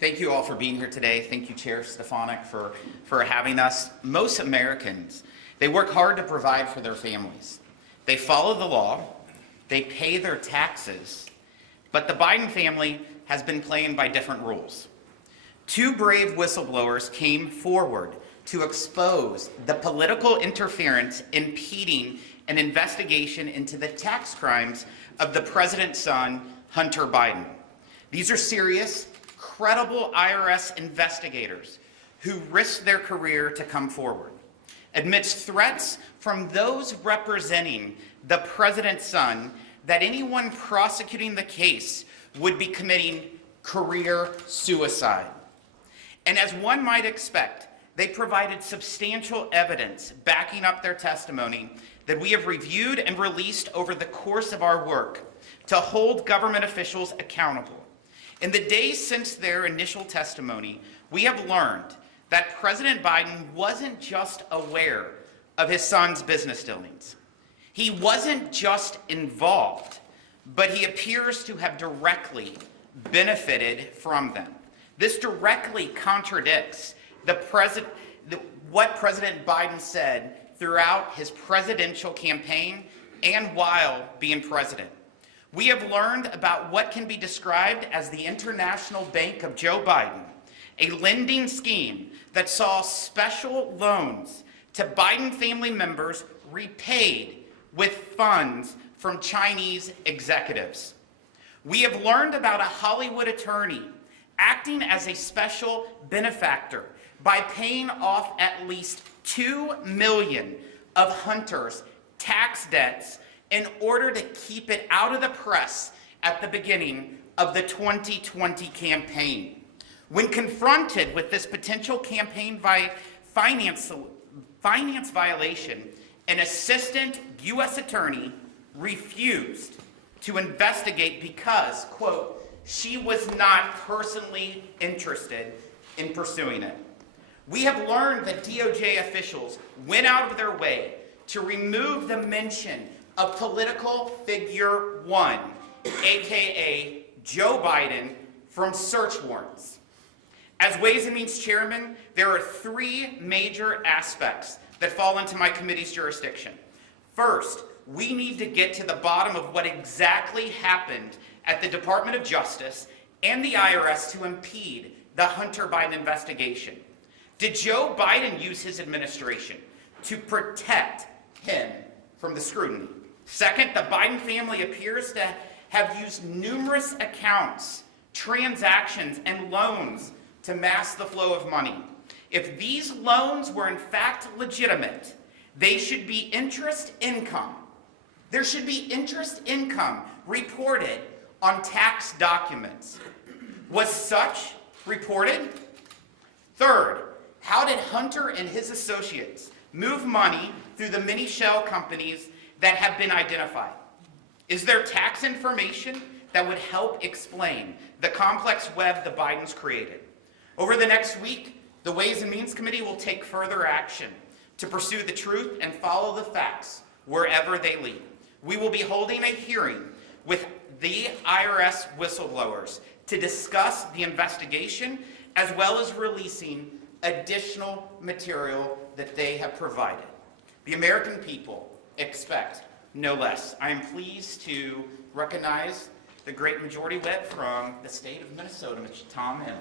Thank you all for being here today. Thank you, Chair Stefanik, for having us. Most Americans, they work hard to provide for their families. They follow the law, they pay their taxes, but the Biden family has been playing by different rules. Two brave whistleblowers came forward to expose the political interference impeding an investigation into the tax crimes of the president's son, Hunter Biden. These are serious, credible IRS investigators who risked their career to come forward. Amidst threats from those representing the president's son that anyone prosecuting the case would be committing career suicide. And as one might expect, they provided substantial evidence backing up their testimony that we have reviewed and released over the course of our work to hold government officials accountable. In the days since their initial testimony, we have learned that President Biden wasn't just aware of his son's business dealings. He wasn't just involved, but he appears to have directly benefited from them. This directly contradicts what President Biden said throughout his presidential campaign and while being president. We have learned about what can be described as the International Bank of Joe Biden, a lending scheme that saw special loans to Biden family members repaid with funds from Chinese executives. We have learned about a Hollywood attorney acting as a special benefactor by paying off at least $2 million of Hunter's tax debts in order to keep it out of the press at the beginning of the 2020 campaign. When confronted with this potential campaign finance violation, an assistant U.S. attorney refused to investigate because, quote, she was not personally interested in pursuing it. We have learned that DOJ officials went out of their way to remove the mention of political figure one, aka Joe Biden, from search warrants. As Ways and Means Chairman, there are three major aspects that fall into my committee's jurisdiction. First, we need to get to the bottom of what exactly happened at the Department of Justice and the IRS to impede the Hunter Biden investigation. Did Joe Biden use his administration to protect him from the scrutiny? Second, the Biden family appears to have used numerous accounts, transactions, and loans to mask the flow of money. If these loans were in fact legitimate, they should be interest income. There should be interest income reported on tax documents. Was such reported? Third, how did Hunter and his associates move money through the many shell companies that have been identified? Is there tax information that would help explain the complex web the Bidens created? Over the next week, the Ways and Means Committee will take further action to pursue the truth and follow the facts wherever they lead. We will be holding a hearing with the IRS whistleblowers to discuss the investigation as well as releasing additional material that they have provided. The American people expect no less. I am pleased to recognize the great majority whip from the state of Minnesota, Mr. Tom Emmer.